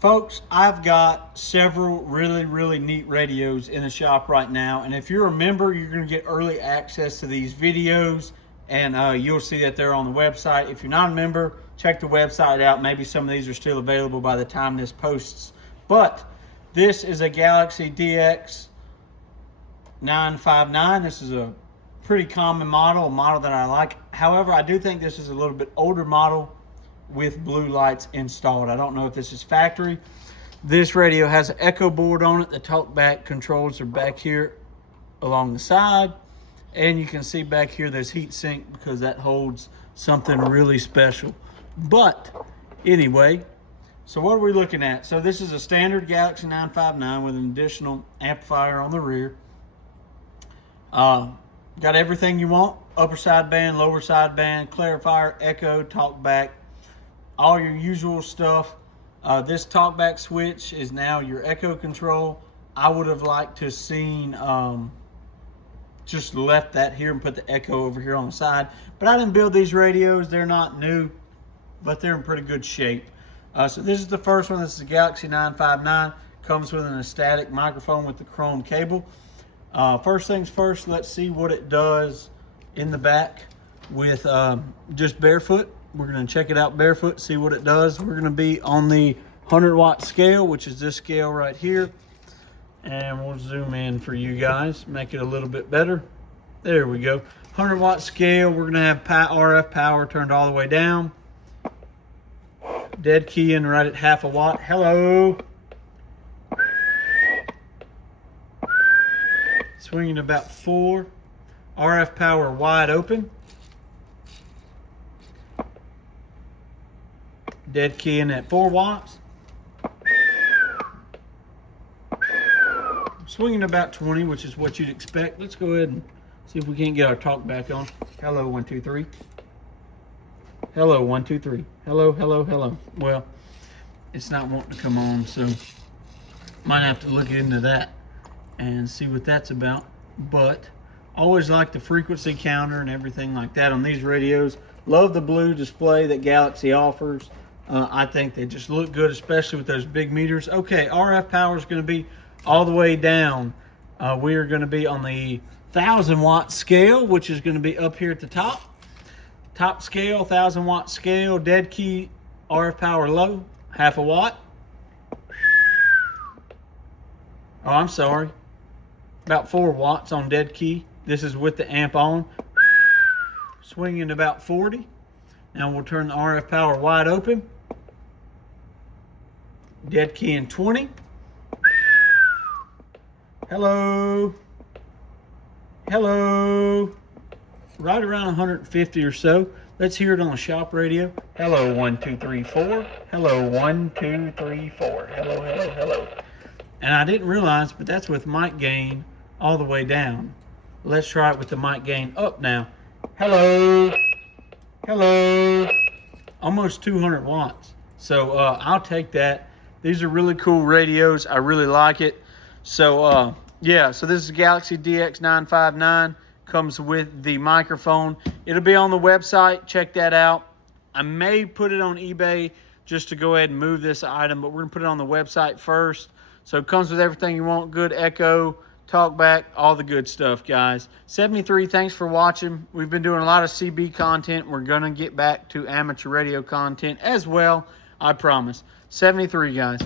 Folks, I've got several really neat radios in the shop right now. And if you're a member, you're going to get early access to these videos. And you'll see that they're on the website. If you're not a member, check the website out. Maybe some of these are still available by the time this posts. But this is a Galaxy DX 959. This is a pretty common model, a model that I like. However, I do think this is a little bit older model with blue lights installed. I don't know if this is factory. This radio has an echo board on it. The talkback controls are back here along the side. And you can see back here there's heat sink because that holds something really special. But anyway, so what are we looking at? So this is a standard Galaxy 959 with an additional amplifier on the rear. Got everything you want. Upper sideband, lower sideband, clarifier, echo, talkback, all your usual stuff. This talkback switch is now your echo control. I would have liked to have seen just left that here and put the echo over here on the side. But I didn't build these radios. They're not new, but they're in pretty good shape. So this is the first one. This is the Galaxy 959. Comes with an static microphone with the chrome cable. First things first, let's see what it does in the back with just barefoot. We're going to check it out barefoot, see what it does. We're going to be on the 100-watt scale, which is this scale right here. And we'll zoom in for you guys, make it a little bit better. There we go. 100-watt scale. We're going to have RF power turned all the way down. Dead key in right at 1/2 watt. Hello. Swinging about 4. RF power wide open. Dead key in at 4 watts. Swinging about 20, which is what you'd expect. Let's go ahead and see if we can't get our talk back on. Hello, 1, 2, 3. Hello, 1, 2, 3. Hello, hello, hello. Well, it's not wanting to come on, so might have to look into that and see what that's about. But always like the frequency counter and everything like that on these radios. Love the blue display that Galaxy offers. I think they just look good, especially with those big meters. Okay, RF power is going to be all the way down. We are going to be on the 1,000-watt scale, which is going to be up here at the top. Top scale, 1,000-watt scale, dead key, RF power low, 1/2 watt. Oh, I'm sorry. About 4 watts on dead key. This is with the amp on. Swinging about 40. Now we'll turn the RF power wide open. Dead key in 20. Hello. Hello. Right around 150 or so. Let's hear it on the shop radio. Hello, 1, 2, 3, 4. Hello, 1, 2, 3, 4. Hello, hello, hello. And I didn't realize, but that's with mic gain all the way down. Let's try it with the mic gain up now. Hello. Hello. Almost 200 watts. So I'll take that. These are really cool radios. I really like it. So yeah, so this is Galaxy DX 959. Comes with the microphone. It'll be on the website. Check that out. I may put it on eBay just to go ahead and move this item, but we're gonna put it on the website first. So it comes with everything you want. Good echo, talkback, all the good stuff, guys. 73, thanks for watching. We've been doing a lot of CB content. We're gonna get back to amateur radio content as well, I promise. 73, guys.